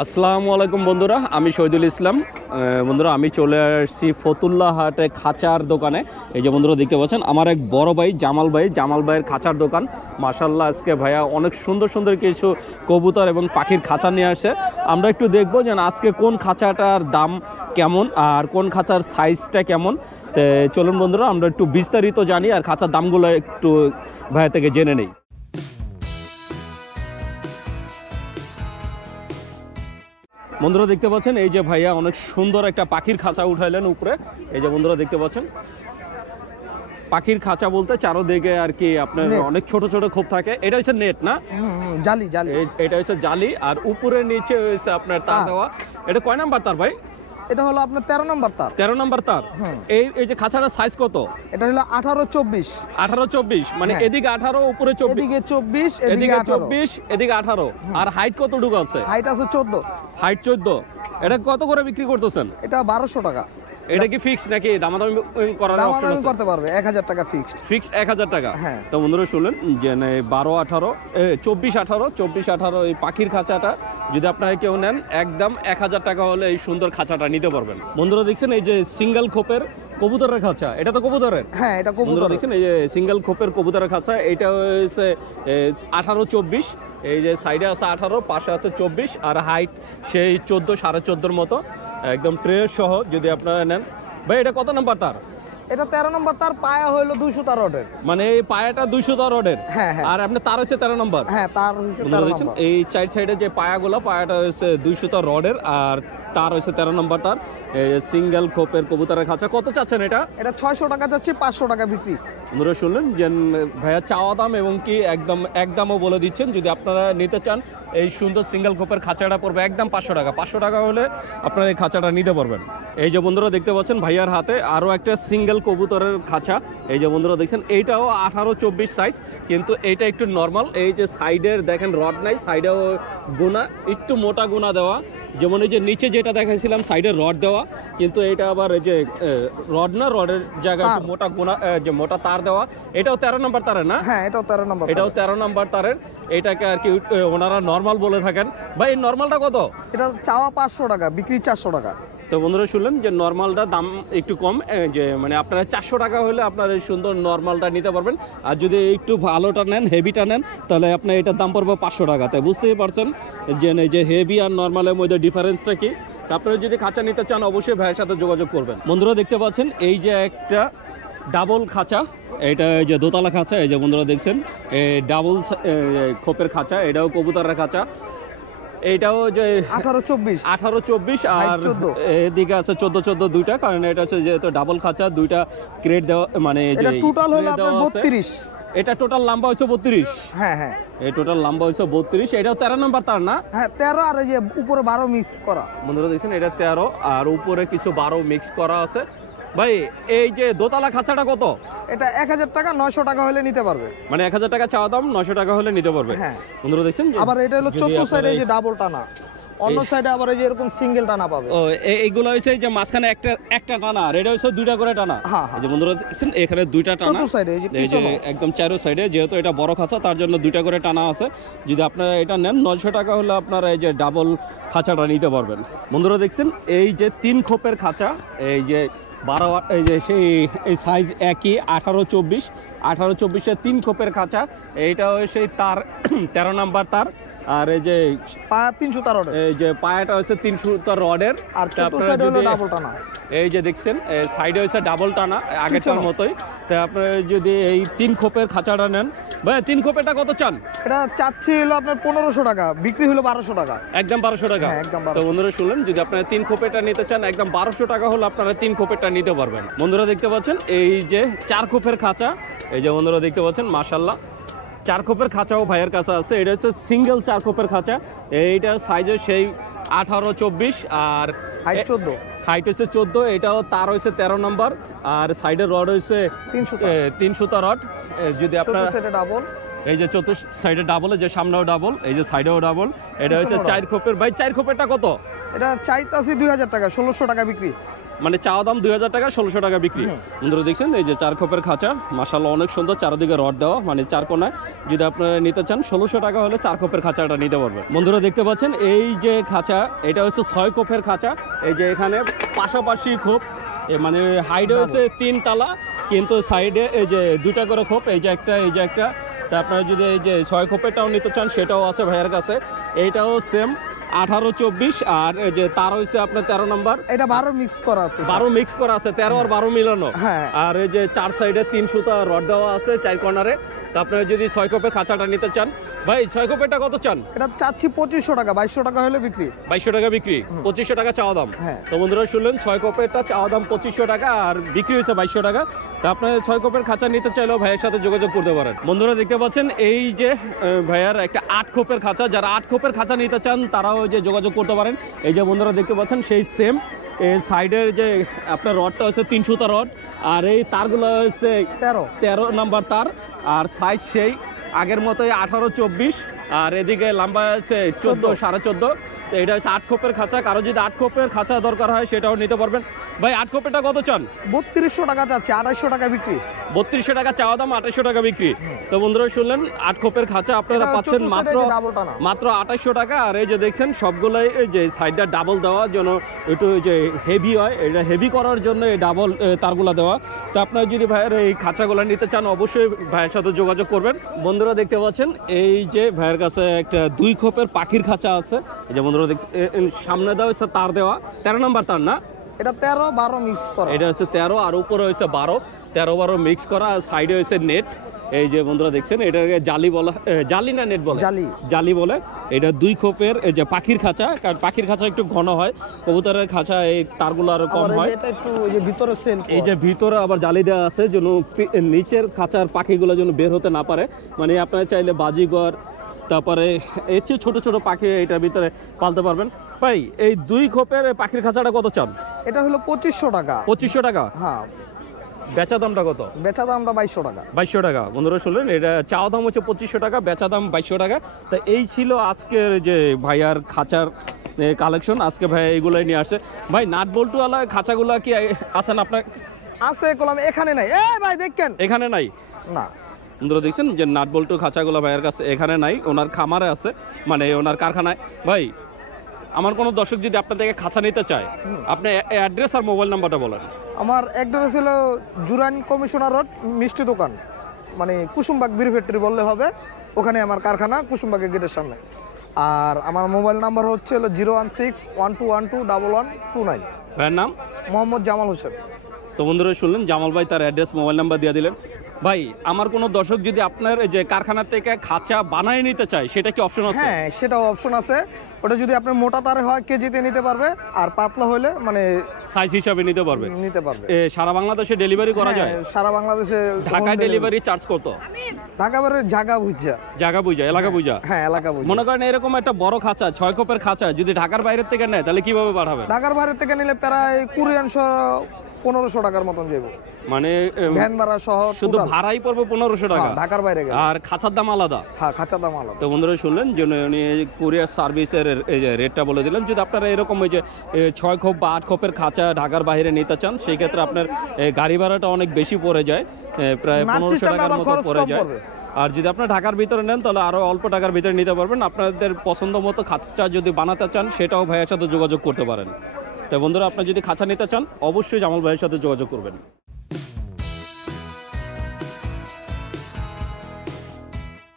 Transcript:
আসসালামু আলাইকুম বন্ধুরা, আমি শহীদুল ইসলাম। বন্ধুরা, আমি চলে আসছি ফতুল্লা হাটে খাঁচার দোকানে। এই যে বন্ধুরা দেখতে পাচ্ছেন, আমার এক বড় ভাই জামাল ভাইয়ের খাঁচার দোকান। মাশাআল্লাহ, আজকে ভাইয়া অনেক সুন্দর সুন্দর কিছু কবুতর এবং পাখির খাঁচা নিয়ে আসে। আমরা একটু দেখবো যে আজকে কোন খাঁচাটার দাম কেমন আর কোন খাঁচার সাইজটা কেমন। তো চলুন বন্ধুরা, আমরা একটু বিস্তারিত জানি আর খাঁচার দামগুলো একটু ভাইয়া থেকে জেনে নেই। বন্ধুরা দেখতে পাচ্ছেন, এই যে ভাইয়া অনেক সুন্দর একটা পাখির খাঁচা উঠাইলেন উপরে। এই যে বন্ধুরা দেখতে পাচ্ছেন, পাখির খাঁচা বলতে চারোদিকে আর কি আপনার অনেক ছোট ছোট খোপ থাকে। এটা হচ্ছে নেট না, জালি। এটা হচ্ছে জালি, আর উপরে নিচে হচ্ছে আপনার তার দেওয়া। এটা কয় নাম্বার তার ভাই? এটা হলো আপনার 13 নম্বর তার। 13 নাম্বার তার। এই যে খাঁচাটার সাইজ কত? এটা হলো 18-24 মানে এদিকে 18 উপরে 24, এদিকে 24 এদিকে 18। আর হাইট কতটুকু আছে? হাইট আছে 14। হাইট 14। এটা কত করে বিক্রি করতেছেন? এটা 1200 টাকা। এটা কি ফিক্সড নাকি দামাদামি করার অপশন আছে? দামাদামি করতে পারবে। 1000 টাকা ফিক্সড 1000 টাকা। হ্যাঁ। তো বন্ধুরা শুনলেন যে 24-18 এই পাখির খাঁচাটা যদি আপনারা কেউ নেন, একদম 1000 টাকা হলে এই সুন্দর খাঁচাটা নিতে পারবেন। বন্ধুরা দেখছেন, এই যে সিঙ্গেল খোপের কবুতরের খাঁচা, এটা তো কবুতরের। হ্যাঁ, এটা কবুতর। দেখছেন, এই যে সিঙ্গেল খোপের কবুতরের খাঁচা, এটা হচ্ছে 18-24। এই যে সাইডে আছে 18, পাশে আছে 24, আর হাইট সেই 14 14.5 মতো, একদম ট্রে সহ যদি আপনারা নেন। ভাই, এটা কত নাম্বার তার? এটা 13 নম্বর তার। পায়া হলো 200 তার রডের, মানে এই পায়াটা 200 তার রডের। হ্যাঁ। আর আপনার তার হচ্ছে 13 নম্বর। হ্যাঁ, তার হচ্ছে 13 নম্বর। এই চার সাইডে যে পায়াটা হচ্ছে 200 তার রডের, আর তার হচ্ছে 13 নম্বর তার। সিঙ্গেল খোপের কবুতরের খাঁচা কত চাচ্ছেন এটা? এটা 600 টাকা যাচ্ছে, 500 টাকা বিক্রি। আপনারা শুনলেন যে ভাইয়া চাওয়া দাম এবং কি একদমও বলে দিচ্ছেন। যদি আপনারা নিতে চান, এই সুন্দর সিঙ্গেল খোপের খাঁচাটা পড়বে একদম 500 টাকা। 500 টাকা হলে আপনারা এই খাঁচাটা নিতে পারবেন। এই যে বন্ধুরা দেখতে পাচ্ছেন, ভাইয়ার হাতে আরও একটা সিঙ্গেল কবুতরের খাঁচা। এই যে বন্ধুরা দেখছেন, এইটাও 18-24 সাইজ, কিন্তু এইটা একটু নর্মাল। এই যে সাইডের দেখেন রড নাই, সাইডেও গোনা, একটু মোটা গোনা দেওয়া। যেমন এই যে নিচে যেটা দেখাইছিলাম সাইডে রড দেওয়া, কিন্তু এটা আবার এই যে রড না, রডের জায়গায় মোটা গোনা, যে মোটা তার দেওয়া। এটাও 13 নম্বর তারের না? হ্যাঁ, এটাও 13 নম্বর। এটাও 13 নম্বর তারের। এটাকে আর কি ওনারা নর্মাল বলে থাকেন। ভাই, এই নর্মালটা কত? এটা চাওয়া 500 টাকা, বিক্রি 400 টাকা। তো বন্ধুরা শুনলেন যে নর্মালটা দাম একটু কম, যে মানে আপনারা 400 টাকা হলে আপনারা এই সুন্দর নর্মালটা নিতে পারবেন। আর যদি একটু ভালোটা নেন, হেভিটা নেন, তাহলে আপনার এটার দাম পড়বে 500 টাকা। তাই বুঝতেই পারছেন যে হেভি আর নর্মালের মধ্যে ডিফারেন্সটা কি। আপনারা যদি খাঁচা নিতে চান, অবশ্যই ভাইয়ের সাথে যোগাযোগ করবেন। বন্ধুরা দেখতে পাচ্ছেন, এই যে একটা ডাবল খাঁচা, এটা এই যে দোতলা খাঁচা। এই যে বন্ধুরা দেখছেন, ডাবল খোপের খাঁচা, এটাও কবুতরের খাঁচা। এইটাও যে 18-24 আর এদিকে আছে 14 দুইটা, কারণ এটা হচ্ছে যেহেতু ডাবল খাঁচা, দুইটা ক্রেট দেওয়া, মানে টোটাল হলো আপনার 32। এটা টোটাল লম্বা হচ্ছে 32। হ্যাঁ, এই টোটাল লম্বা হচ্ছে 32। এটাও 13 নম্বর তার না? হ্যাঁ, 13 আর এই যে উপরে 12 মিক্স করা। বন্ধুরা দেখছেন, এটা 13 আর উপরে কিছু 12 মিক্স করা আছে। ভাই, এই যে দোতলা খাঁচাটা কত? এটা 1000 টাকা, 900 টাকা হলে নিতে পারবে। মানে 1000 টাকা চাওয়া দাম, 900 টাকা হলে নিতে পারবে। হ্যাঁ, বন্ধুরা দেখছেন, আবার এটা হলো 14 সাইডে এই যে ডাবল টানা, অন্য সাইডে আবার এই যে এরকম সিঙ্গেল টানা পাবে। ও, এইগুলো হচ্ছে যে মাঝখানে একটা টানা, আর এটা হচ্ছে দুইটা করে টানা। এই যে বন্ধুরা দেখছেন, এখানে দুইটা টানা 14 সাইডে, এই যে একদম চারো সাইডে। যেহেতু এটা বড় খাঁচা, তার জন্য দুইটা করে টানা আছে। যদি আপনারা এটা নেন 900 টাকা হলে আপনারা এই যে ডাবল খাঁচাটা নিতে পারবেন। বন্ধুরা দেখছেন, এই যে 3 খোপের খাঁচা, এই যে 12, এই যে এই সাইজ একই 18-24 3 খোপের খাঁচা। এইটা সেই তার 13 নাম্বার তার। আর এই যে পায়া 300 তার রডের, এই যে পায়াটা হচ্ছে 300 তার রডের। আর সাইডে হলো ডাবল টানা। এই যে দেখছেন, সাইডে হচ্ছে ডাবল টানা, আগেরটার মতোই। তাই আপনারা যদি এই 3 খোপের খাঁচাটা নেন, ভাই 3 খোপেরটা কত চান? এটা চাচ্ছি হলো আপনার 1500 টাকা, বিক্রি হলো 1200 টাকা। একদম 1200 টাকা। তো বন্ধুরা শুনলেন, যদি আপনারা 3 খোপেরটা নিতে চান, একদম 1200 টাকা হলে আপনারা 3 খোপেরটা নিতে পারবেন। বন্ধুরা দেখতে পাচ্ছেন, এই যে 4 খোপের খাঁচা। এই যে বন্ধুরা দেখতে পাচ্ছেন, মাশাআল্লাহ 4 খোপের খাঁচাও ভাইয়ের কাছে আছে। এটা হচ্ছে সিঙ্গেল 4 খোপের খাঁচা। এইটা সাইজে সেই 18-24 আর হাইট 14। হাইট হচ্ছে 14। এটাও তার হচ্ছে 13 নম্বর, আর সাইডের রড হচ্ছে 300 তা রড। যদি আপনার ডাবল, এই যে 4 সাইডে ডাবল, যে সামনেও ডাবল, এই যে সাইডেও ডাবল। এটা হচ্ছে 4 খোপের। ভাই, 4 খোপেরটা কত? এটা চাইতাছি 2000 টাকা, 1600 টাকা বিক্রি। মানে চাওয়া দাম 2000 টাকা, 1600 টাকা বিক্রি। বন্ধুরা দেখছেন এই যে 4 খোপের খাঁচা, মাশাআল্লাহ অনেক সুন্দর, চারদিকে রড দেওয়া, মানে 4 কোণায়। যদি আপনারা নিতে চান 1600 টাকা হলে 4 খোপের খাঁচাটা নিতে পারবেন। বন্ধুরা দেখতে পাচ্ছেন এই যে খাঁচা, এটা হচ্ছে 6 খোপের খাঁচা। এই যে এখানে পাশাপাশি খোপ, মানে হাইডে হচ্ছে 3 তালা, কিন্তু সাইডে এই যে 2টা করে খোপ, এই যে একটা, এই যে একটা। তা আপনারা যদি এই যে 6 খোপেরটাও নিতে চান সেটাও আছে ভাইয়ের কাছে। এইটাও সেম 18-24, আর এই যে তার হইছে আপনার 13 নাম্বার। এটা 12 মিক্স করা আছে, 12 মিক্স করা আছে, 13 আর 12 মিলানো। হ্যাঁ। আর এই যে 4 সাইডে 3 সুতা রড দেওয়া আছে 4 কর্নারে। তা আপনারা যদি 6 খোপের খাঁচাটা নিতে চান, ভাই 6 খোপেরটা কত চান? এটা চাচ্ছি 2500 টাকা, 2200 টাকা হলে বিক্রি। 2200 টাকা বিক্রি, 2500 টাকা চাওয়া দাম। হ্যাঁ। তো বন্ধুরা শুনলেন 6 খোপেরটা চাওয়া দাম 2500 টাকা, আর বিক্রি হয়েছে 2200 টাকা। তা আপনারা 6 খোপের খাঁচা নিতে চাইলেও ভাইয়ের সাথে যোগাযোগ করতে পারেন। বন্ধুরা দেখতে পাচ্ছেন এই যে ভাইয়ার একটা 8 খোপের খাঁচা, যারা 8 খোপের খাঁচা নিতে চান তারাও যে যোগাযোগ করতে পারেন। এই যে বন্ধুরা দেখতে পাচ্ছেন সেই সেম এই সাইডের যে আপনার রডটা হচ্ছে 3 সুতা রড, আর এই তারগুলো হচ্ছে 13 নাম্বার তার, আর সাইজ সেই আগের মতোই 18-24, আর এদিকে লম্বা আছে 14, 14.5। তো এটা হচ্ছে 8 খোপের খাঁচা। কারো যদি 8 খোপের খাঁচা দরকার হয় সেটাও নিতে পারবেন। ভাই 8 খোপেরটা কত চান? 3200 টাকা চাচ্ছি, 2800 টাকা বিক্রি। 3200 টাকা চাওয়া দাম, 2800 টাকা বিক্রি। তো বন্ধুরা শুনলেন 8 খোপের খাঁচা আপনারা পাচ্ছেন মাত্র 2800 টাকা। আর এই যে দেখছেন সবগুলাই এই যে সাইডটা ডাবল দেওয়া, যেন একটু যে হেভি হয়, এটা হেভি করার জন্য এই ডাবল তারগুলা দেওয়া। তো আপনারা যদি ভাইয়ের এই খাঁচাগুলো নিতে চান অবশ্যই ভাইয়ের সাথে যোগাযোগ করবেন। বন্ধুরা দেখতে পাচ্ছেন এই যে ভাইয়ের কাছে একটা 2 খোপের পাখির খাঁচা আছে। এই যে বন্ধুরা সামনে দেওয়া হচ্ছে তার দেওয়া 13 নাম্বার তার না, এটা 13-12 মিক্স করা। এটা হচ্ছে 13 আর উপরে হচ্ছে 12, 13-12 মিক্স করা, আর সাইডে হচ্ছে নেট। এই যে বন্ধুরা দেখছেন এটাকে জালি বলা, জালি না নেট বলে, জালি বলে। এটা 2 খোপের এই যে পাখির খাঁচা, কারণ পাখির খাঁচা একটু ঘন হয়, কবুতরের খাঁচা এই তারগুলো আরো কম হয়। এটা একটু ওই যে ভিতরে সেল, এই যে ভিতরে আবার জালি দেওয়া আছে যেন নিচের খাঁচার পাখিগুলো যেন বের হতে না পারে। মানে আপনারা চাইলে বাজিগর, তারপরে এর চেয়ে ছোট ছোট পাখি এটার ভিতরে পালতে পারবেন। ভাই এই 2 খোপের পাখির খাঁচাটা কত চান? এটা হলো 2500 টাকা। 2500 টাকা? হ্যাঁ। বেচা দামটা কত? বেচা দামটা 2200 টাকা। 2200 টাকা। বন্ধুরা শুনলেন এটা চাওয়া দাম হচ্ছে 2500 টাকা, বেচা দাম 2200 টাকা। তা এই ছিল আজকের যে ভাইয়ার খাঁচার কালেকশন। আজকে ভাই এইগুলাই নিয়ে আসছে। ভাই নাট বল্টুওয়ালা খাঁচাগুলা কি আছেন আপনার? আছে, কলম এখানে নাই। এই ভাই দেখেন এখানে নাই না। বন্ধুরা দেখছেন যে নাট বল্টু খাঁচাগুলো ভাইয়ের কাছে এখানে নাই, ওনার খামারে আছে, মানে ওনার কারখানায়। ভাই আমার কোনো দর্শক যদি আপনার থেকে খাঁচা নিতে চায়, আপনি অ্যাড্রেস আর মোবাইল নাম্বারটা বলেন। আমার অ্যাড্রেস হলো জুরাইন কমিশনার রোড, মিষ্টি দোকান, মানে কুসুমবাগ বিড়ি ফ্যাক্টরি বললে হবে, ওখানে আমার কারখানা, কুসুমবাগের গেটের সামনে। আর আমার মোবাইল নাম্বার হচ্ছে 016-1212-1129। ভাইয়ের নাম? মোহাম্মদ জামাল হোসেন। তো বন্ধুরা শুনলেন জামাল ভাই তার অ্যাড্রেস মোবাইল নাম্বার দিয়ে দিলেন। ভাই আমার কোনো দর্শক যদি আপনার যে কারখানা থেকে খাঁচা বানায় নিতে চায় সেটা কি অপশন আছে? হ্যাঁ, সেটাও অপশন আছে। ওটা যদি আপনার মোটা তার হয় কেজিতে নিতে পারবে, আর পাতলা হলে মানে সাইজ হিসাবে নিতে পারবে। সারা বাংলাদেশে ডেলিভারি করা যায়? সারা বাংলাদেশে। ঢাকায় ডেলিভারি চার্জ কত? ঢাকা বাইরে জায়গা বুঝা, এলাকা বুঝা। হ্যাঁ, এলাকা বুঝা। মনে করেন এরকম একটা বড় খাঁচা 6 খোপের খাঁচা যদি ঢাকার বাইরে থেকে নেয় তাহলে কিভাবে পাঠাবে? ঢাকার বাইরে থেকে নিলে প্রায় 1500 টাকার মতন যাবে, মানে ভ্যান ভাড়া সহ। শুধু ভাড়াই পড়বে 1500 টাকা ঢাকার বাইরে গেলে, আর খাঁচার দাম আলাদা? হ্যাঁ, খাঁচার দাম আলাদা। তো বন্ধুরা শুনলেন যে উনি কুরিয়ার সার্ভিসের এই যে রেটটা বলে দিলেন। যদি আপনারা এরকম ওই যে 6 খোপ বা 8 খোপের খাঁচা ঢাকার বাইরে নিতে চান সেই ক্ষেত্রে আপনার গাড়ি ভাড়াটা অনেক বেশি পড়ে যায়, প্রায় 1500 টাকার মতো পড়ে যায়। আর যদি আপনার ঢাকার ভিতরে নেন তাহলে আরো অল্প টাকার ভিতরে নিতে পারবেন। আপনাদের পছন্দ মতো খাঁচা যদি বানাতে চান সেটাও ভাইয়ের সাথে যোগাযোগ করতে পারেন। তাই বন্ধুরা আপনারা যদি খাঁচা নিতে চান অবশ্যই জামাল ভাইয়ের সাথে যোগাযোগ করবেন।